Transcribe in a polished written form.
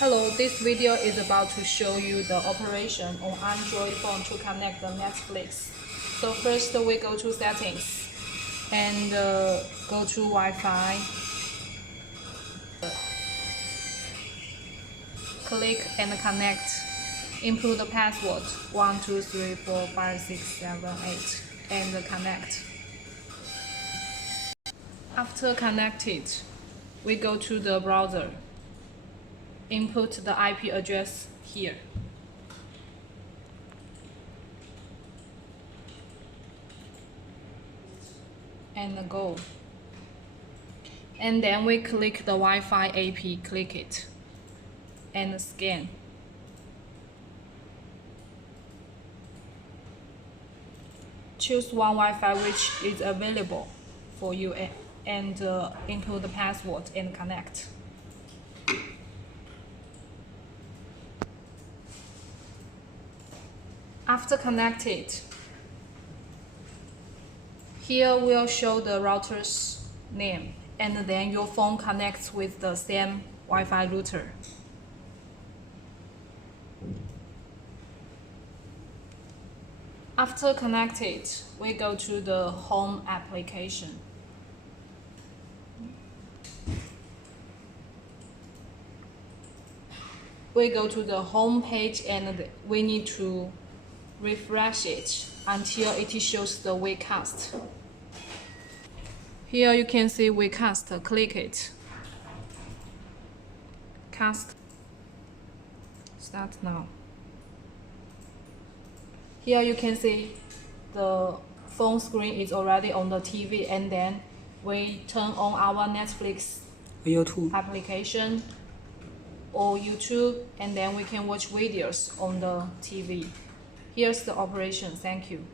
Hello, this video is about to show you the operation on Android phone to connect the Netflix. So first we go to settings and go to Wi-Fi. Click and connect. Input the password 12345678 and connect. After connected, we go to the browser. Input the IP address here. And go. And then we click the Wi-Fi AP, click it, and scan. Choose one Wi-Fi which is available for you and input the password and connect. After connected, here will show the router's name, and then your phone connects with the same Wi-Fi router. After connected, we go to the home application. We go to the home page and we need to refresh it until it shows the Wecast. Here you can see Wecast, click it. Cast. Start now. Here you can see the phone screen is already on the TV, and then we turn on our Netflix application or YouTube, and then we can watch videos on the TV. Here's the operation. Thank you.